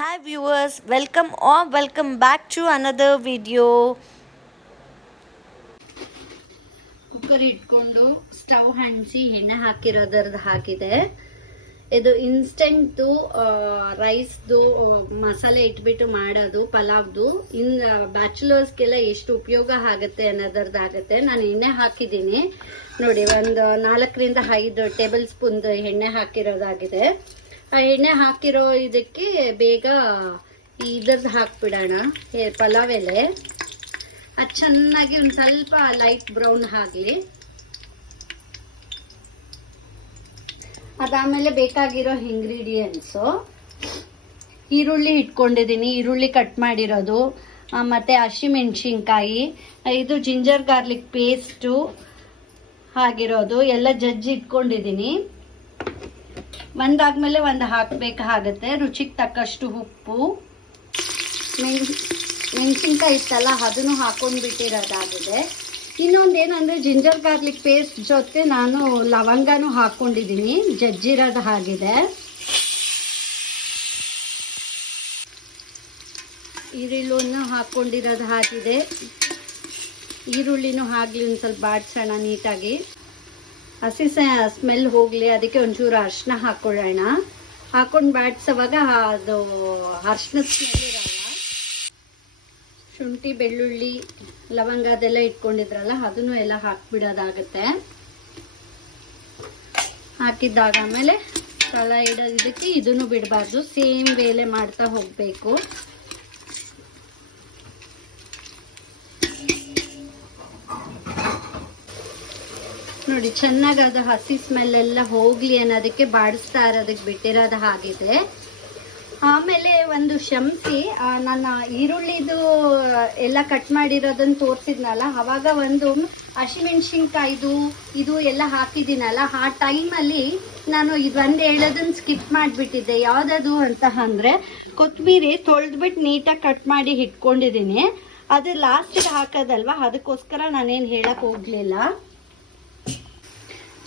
Hi viewers, welcome back to another video. Cooker ಇಟ್ಕೊಂಡು stove ಹಂಚಿ ಎಣ್ಣೆ ಹಾಕಿರೋದ್ರದ್ದು ಹಾಕಿದೆ. ಇದು ಇನ್ಸ್ಟೆಂಟ್ ರೈಸ್ದು ಮಸಾಲೆ ಇಟ್ಬಿಟ್ಟು ಮಾಡೋದು ಪಲಾವ್ದು. ಬ್ಯಾಚುಲರ್ಸ್ಗೆಲ್ಲ ಎಷ್ಟು ಉಪಯೋಗ ಆಗುತ್ತೆ ಅನ್ನೋದ್ರದ್ದು ಆಗುತ್ತೆ. ನಾನು ಎಣ್ಣೆ ಹಾಕಿದ್ದೀನಿ ನೋಡಿ, ಒಂದು 4-5 ಟೇಬಲ್ ಸ್ಪೂನ್ ಎಣ್ಣೆ ಹಾಕಿರೋದಾಗಿದೆ. ಆ ಎಣ್ಣೆ ಹಾಕಿರೋ ಇದಕ್ಕೆ ಬೇಗ ಇದ್ರದ್ದು ಹಾಕ್ಬಿಡೋಣ, ಪಲಾವ್ ಎಲೆ. ಅದು ಚೆನ್ನಾಗಿ ಒಂದು ಸ್ವಲ್ಪ ಲೈಟ್ ಬ್ರೌನ್ ಆಗಲಿ. ಅದಾದಮೇಲೆ ಬೇಕಾಗಿರೋ ಇಂಗ್ರೀಡಿಯೆಂಟ್ಸು, ಈರುಳ್ಳಿ ಇಟ್ಕೊಂಡಿದ್ದೀನಿ, ಈರುಳ್ಳಿ ಕಟ್ ಮಾಡಿರೋದು, ಮತ್ತು ಹಸಿಮೆಣ್ಸಿನ್ಕಾಯಿ, ಇದು ಜಿಂಜರ್ ಗಾರ್ಲಿಕ್ ಪೇಸ್ಟು ಆಗಿರೋದು ಎಲ್ಲ ಜಜ್ಜಿ ಇಟ್ಕೊಂಡಿದ್ದೀನಿ. ಒಂದಾದ್ಮೇಲೆ ಒಂದು ಹಾಕಬೇಕಾಗತ್ತೆ. ರುಚಿಗೆ ತಕ್ಕಷ್ಟು ಉಪ್ಪು, ಮೆಣಸಿನ್ಕಾಯಿ ಇತ್ತಲ್ಲ ಅದನ್ನು ಹಾಕೊಂಡ್ಬಿಟ್ಟಿರೋದಾಗಿದೆ. ಇನ್ನೊಂದೇನಂದರೆ ಜಿಂಜರ್ ಗಾರ್ಲಿಕ್ ಪೇಸ್ಟ್ ಜೊತೆ ನಾನು ಲವಂಗನೂ ಹಾಕ್ಕೊಂಡಿದ್ದೀನಿ, ಜಜ್ಜಿರೋದು ಆಗಿದೆ. ಈರುಳ್ಳಿನೂ ಹಾಕ್ಕೊಂಡಿರೋದು ಆಗಿದೆ. ಈರುಳ್ಳಿನೂ ಹಾಕಲಿ, ಒಂದು ಸ್ವಲ್ಪ ಬಾಡಿಸೋಣ ನೀಟಾಗಿ, ಹಸಿ ಸ್ಮೆಲ್ ಹೋಗಲಿ. ಅದಕ್ಕೆ ಒಂಚೂರು ಅರಿಶಿನ ಹಾಕ್ಕೊಳ್ಳೋಣ. ಹಾಕೊಂಡು ಬಾಡಿಸೋವಾಗ ಅದು ಅರಿಶಿನದ ಸ್ಮೆಲ್ ಇರಲ್ಲ. ಶುಂಠಿ, ಬೆಳ್ಳುಳ್ಳಿ, ಲವಂಗ ಅದೆಲ್ಲ ಇಟ್ಕೊಂಡಿದ್ರಲ್ಲ ಅದನ್ನು ಎಲ್ಲ ಹಾಕ್ಬಿಡೋದಾಗುತ್ತೆ. ಹಾಕಿದ್ದಾದ್ಮೇಲೆ ತಳ ಇಡೋದಕ್ಕೆ ಇದನ್ನು ಬಿಡಬಾರ್ದು, ಸೇಮ್ ಬೇಲೆ ಮಾಡ್ತಾ ಹೋಗಬೇಕು. ನೋಡಿ, ಚೆನ್ನಾಗಿ ಅದು ಹಸಿ ಸ್ಮೆಲ್ ಎಲ್ಲ ಹೋಗ್ಲಿ ಅನ್ನೋದಕ್ಕೆ ಬಾಡಿಸ್ತಾ ಇರೋದಕ್ಕೆ ಬಿಟ್ಟಿರೋದು ಆಗಿದೆ. ಆಮೇಲೆ ಒಂದು ಶಂಸಿ, ನನ್ನ ಈರುಳ್ಳಿದು ಎಲ್ಲ ಕಟ್ ಮಾಡಿರೋದನ್ನು ತೋರಿಸಿದ್ನಲ್ಲ, ಅವಾಗ ಒಂದು ಹಸಿಮೆಣ್ಸಿನ್ಕಾಯ್ದು ಇದು ಎಲ್ಲ ಹಾಕಿದ್ದೀನಲ್ಲ, ಆ ಟೈಮಲ್ಲಿ ನಾನು ಇದೊಂದು ಹೇಳೋದನ್ನು ಸ್ಕಿಪ್ ಮಾಡಿಬಿಟ್ಟಿದ್ದೆ. ಯಾವುದದು ಅಂತ ಅಂದರೆ, ಕೊತ್ತಂಬರಿ ತೊಳೆದ್ಬಿಟ್ಟು ನೀಟಾಗಿ ಕಟ್ ಮಾಡಿ ಇಟ್ಕೊಂಡಿದ್ದೀನಿ. ಅದು ಲಾಸ್ಟಿಗೆ ಹಾಕೋದಲ್ವ, ಅದಕ್ಕೋಸ್ಕರ ನಾನೇನು ಹೇಳಕ್ಕೆ ಹೋಗಲಿಲ್ಲ.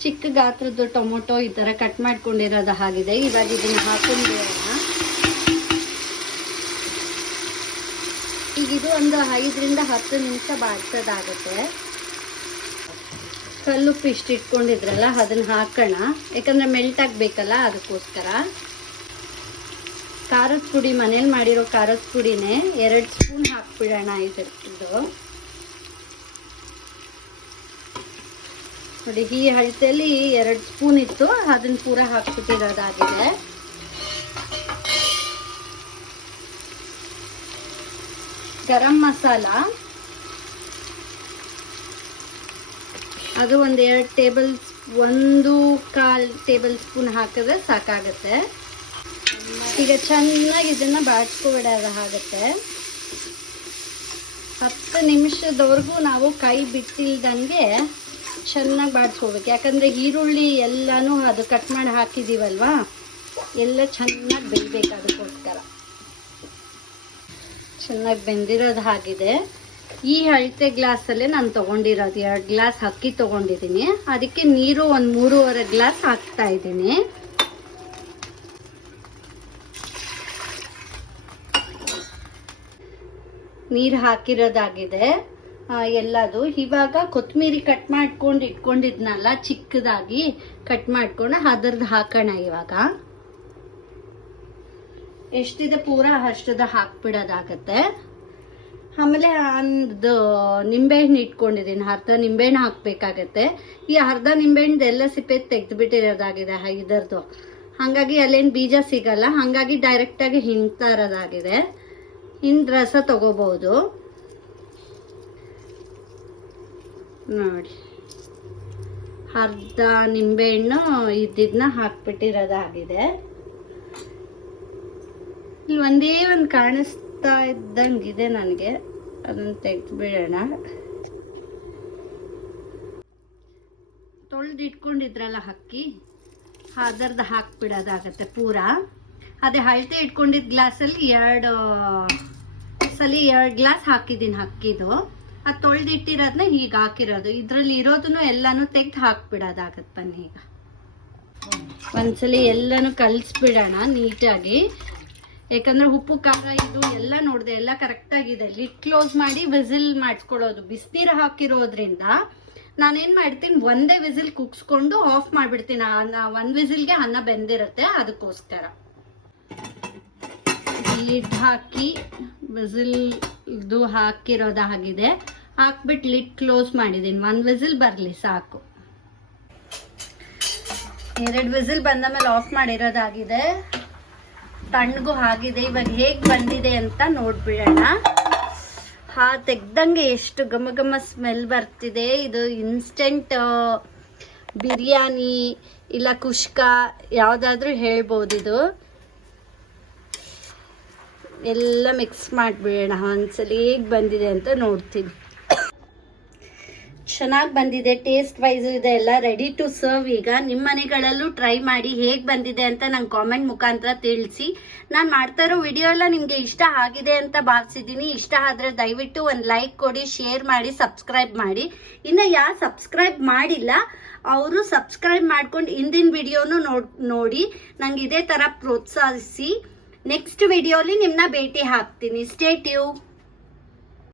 ಚಿಕ್ಕ ಗಾತ್ರದ್ದು ಟೊಮೊಟೊ ಈ ಥರ ಕಟ್ ಮಾಡ್ಕೊಂಡಿರೋದು ಆಗಿದೆ. ಇವಾಗ ಇದನ್ನು ಹಾಕೊಂಡಿರೋಣ. ಈಗ ಇದು ಒಂದು 5-10 ನಿಮಿಷ ಬಾಡ್ಸೋದಾಗುತ್ತೆ. ಕಲ್ಲುಪ್ಪು ಇಷ್ಟು ಇಟ್ಕೊಂಡಿದ್ರಲ್ಲ ಅದನ್ನು ಹಾಕೋಣ, ಯಾಕಂದರೆ ಮೆಲ್ಟ್ ಆಗಬೇಕಲ್ಲ, ಅದಕ್ಕೋಸ್ಕರ. ಖಾರದ ಪುಡಿ, ಮನೇಲಿ ಮಾಡಿರೋ ಖಾರದ ಪುಡಿನೇ 2 ಸ್ಪೂನ್ ಹಾಕ್ಬಿಡೋಣ. ಇದು ನೋಡಿ, ಈ ಅಳತೆಯಲ್ಲಿ 2 ಸ್ಪೂನ್ ಇತ್ತು, ಅದನ್ನು ಪೂರ ಹಾಕ್ಬಿಟ್ಟಿರೋದಾಗಿದೆ. ಗರಂ ಮಸಾಲ ಅದು ಒಂದು 1.25 ಟೇಬಲ್ ಸ್ಪೂನ್ ಹಾಕಿದ್ರೆ ಸಾಕಾಗುತ್ತೆ. ಈಗ ಚೆನ್ನಾಗಿ ಇದನ್ನು ಬಾಡ್ಸ್ಕೊಬಿಡೋದಾಗುತ್ತೆ. 10 ನಿಮಿಷದವರೆಗೂ ನಾವು ಕೈ ಬಿಟ್ಟಿಲ್ದಂಗೆ ಚೆನ್ನಾಗಿ ಬಾಡಿಸ್ಕೋಬೇಕು. ಯಾಕಂದರೆ ಈರುಳ್ಳಿ ಎಲ್ಲನೂ ಅದು ಕಟ್ ಮಾಡಿ ಹಾಕಿದ್ದೀವಲ್ವಾ, ಎಲ್ಲ ಚೆನ್ನಾಗಿ ಬೇಯಬೇಕು. ಅದಕ್ಕೋಸ್ಕರ ಚೆನ್ನಾಗಿ ಬೆಂದಿರೋದು ಆಗಿದೆ. ಈ ಅಳತೆ ಗ್ಲಾಸಲ್ಲೇ ನಾನು ತೊಗೊಂಡಿರೋದು 2 ಗ್ಲಾಸ್ ಅಕ್ಕಿ ತೊಗೊಂಡಿದ್ದೀನಿ. ಅದಕ್ಕೆ ನೀರು ಒಂದು 3.5 ಗ್ಲಾಸ್ ಹಾಕ್ತಾ ಇದ್ದೀನಿ. ನೀರು ಹಾಕಿರೋದಾಗಿದೆ ಎಲ್ಲದು. ಇವಾಗ ಕೊತ್ತಂಬರಿ ಕಟ್ ಮಾಡ್ಕೊಂಡು ಇಟ್ಕೊಂಡಿದ್ನಲ್ಲ, ಚಿಕ್ಕದಾಗಿ ಕಟ್ ಮಾಡ್ಕೊಂಡು ಅದರದ್ದು ಹಾಕೋಣ. ಇವಾಗ ಎಷ್ಟಿದೆ ಪೂರ ಅಷ್ಟದ ಹಾಕ್ಬಿಡೋದಾಗತ್ತೆ. ಆಮೇಲೆ ಒಂದು ನಿಂಬೆಹಣ್ಣು ಇಟ್ಕೊಂಡಿದ್ದೀನಿ, ಅರ್ಧ ನಿಂಬೆಹಣ್ಣು ಹಾಕಬೇಕಾಗತ್ತೆ. ಈ ಅರ್ಧ ನಿಂಬೆಹಣ್ಣು ಎಲ್ಲ ಸಿಪ್ಪೆ ತೆಗೆದುಬಿಟ್ಟಿರೋದಾಗಿದೆ ಇದರದು, ಹಾಗಾಗಿ ಅಲ್ಲೇನು ಬೀಜ ಸಿಗಲ್ಲ. ಹಾಗಾಗಿ ಡೈರೆಕ್ಟಾಗಿ ಹಿಂಡ್ತಾ ಇರೋದಾಗಿದೆ. ಹಿಂಡ್ ರಸ ತಗೋಬಹುದು ನೋಡಿ. ಅರ್ಧ ನಿಂಬೆಹಣ್ಣು ಇದ್ದಿದ್ದನ್ನ ಹಾಕ್ಬಿಟ್ಟಿರೋದಾಗಿದೆ. ಇಲ್ಲಿ ಒಂದೇ ಒಂದು ಕಾಣಿಸ್ತಾ ಇದ್ದಂಗಿದೆ ನನಗೆ, ಅದನ್ನು ತೆಗೆದು ಬಿಡೋಣ. ತೊಳೆದಿಟ್ಕೊಂಡಿದ್ರಲ್ಲ ಅಕ್ಕಿ, ಅದರದ್ದು ಹಾಕ್ಬಿಡೋದಾಗತ್ತೆ ಪೂರ. ಅದೇ ಅಳತೆ ಇಟ್ಕೊಂಡಿದ್ದ ಗ್ಲಾಸಲ್ಲಿ 2 ಗ್ಲಾಸ್ ಹಾಕಿದ್ದೀನಿ ಅಕ್ಕಿದು. ಅದು ತೊಳೆದಿಟ್ಟಿರೋದನ್ನ ಈಗ ಹಾಕಿರೋದು. ಇದರಲ್ಲಿ ಇರೋದನ್ನು ಎಲ್ಲನೂ ತೆಗೆದು ಹಾಕ್ಬಿಡೋದಾಗತ್ತೆ. ಬನ್ನಿ, ಈಗ ಒಂದ್ಸಲಿ ಎಲ್ಲನೂ ಕಲಿಸ್ಬಿಡೋಣ ನೀಟಾಗಿ. ಯಾಕಂದ್ರೆ ಉಪ್ಪು ಖಾರ ಇದು ಎಲ್ಲ ನೋಡಿದೆ, ಎಲ್ಲ ಕರೆಕ್ಟಾಗಿದೆ. ಲಿಡ್ ಕ್ಲೋಸ್ ಮಾಡಿ ವಿಸಿಲ್ ಮಾಡಿಸ್ಕೊಳ್ಳೋದು. ಬಿಸಿನೀರು ಹಾಕಿರೋದ್ರಿಂದ ನಾನೇನು ಮಾಡ್ತೀನಿ, ಒಂದೇ ವಿಸಿಲ್ ಕುಗ್ಸ್ಕೊಂಡು ಆಫ್ ಮಾಡಿಬಿಡ್ತೀನಿ. ಒಂದು ವಿಸಿಲ್ಗೆ ಅನ್ನ ಬೆಂದಿರುತ್ತೆ, ಅದಕ್ಕೋಸ್ಕರ ಲಿಡ್ ಹಾಕಿ ವಿಸಿಲ್ ಇದು ಹಾಕಿರೋದಾಗಿದೆ. ಹಾಕ್ಬಿಟ್ಟು ಲಿಡ್ ಕ್ಲೋಸ್ ಮಾಡಿದ್ದೀನಿ. 1 ವಿಸಿಲ್ ಬರಲಿ ಸಾಕು. 2 ವಿಸಿಲ್ ಬಂದ ಮೇಲೆ ಆಫ್ ಮಾಡಿರೋದಾಗಿದೆ. ತಣ್ಣಗೂ ಆಗಿದೆ. ಇವಾಗ ಹೇಗೆ ಬಂದಿದೆ ಅಂತ ನೋಡ್ಬಿಡೋಣ. ತೆಗ್ದಂಗೆ ಎಷ್ಟು ಘಮ ಘಮ ಸ್ಮೆಲ್ ಬರ್ತಿದೆ. ಇದು ಇನ್ಸ್ಟೆಂಟ್ ಬಿರಿಯಾನಿ ಇಲ್ಲ ಕುಷ್ಕ ಯಾವುದಾದ್ರೂ ಹೇಳ್ಬೋದು. ಇದು ಎಲ್ಲ ಮಿಕ್ಸ್ ಮಾಡಿಬಿಡೋಣ. ಒಂದ್ಸಲ ಹೇಗೆ ಬಂದಿದೆ ಅಂತ ನೋಡ್ತೀನಿ. ಚೆನ್ನಾಗಿ ಬಂದಿದೆ. ಟೇಸ್ಟ್ ವೈಸು ಇದೆ ಎಲ್ಲ ರೆಡಿ ಟು ಸರ್ವ್. ಈಗ ನಿಮ್ಮ ಮನೆಗಳಲ್ಲೂ ಟ್ರೈ ಮಾಡಿ ಹೇಗೆ ಬಂದಿದೆ ಅಂತ ನಂಗೆ ಕಾಮೆಂಟ್ ಮುಖಾಂತರ ತಿಳಿಸಿ. ನಾನು ಮಾಡ್ತಾ ಇರೋ ವಿಡಿಯೋ ಎಲ್ಲ ನಿಮಗೆ ಇಷ್ಟ ಆಗಿದೆ ಅಂತ ಭಾವಿಸಿದ್ದೀನಿ. ಇಷ್ಟ ಆದರೆ ದಯವಿಟ್ಟು ಒಂದು ಲೈಕ್ ಕೊಡಿ, ಶೇರ್ ಮಾಡಿ, ಸಬ್ಸ್ಕ್ರೈಬ್ ಮಾಡಿ. ಇನ್ನು ಯಾರು ಸಬ್ಸ್ಕ್ರೈಬ್ ಮಾಡಿಲ್ಲ ಅವರು ಸಬ್ಸ್ಕ್ರೈಬ್ ಮಾಡ್ಕೊಂಡು ಹಿಂದಿನ ವಿಡಿಯೋನು ನೋಡಿ ನಂಗೆ ಇದೇ ಥರ ಪ್ರೋತ್ಸಾಹಿಸಿ. ನೆಕ್ಸ್ಟ್ ವಿಡಿಯೋಲಿ ನಿಮ್ಮನ್ನ ಭೇಟಿ ಹಾಕ್ತೀನಿ. Stay tune.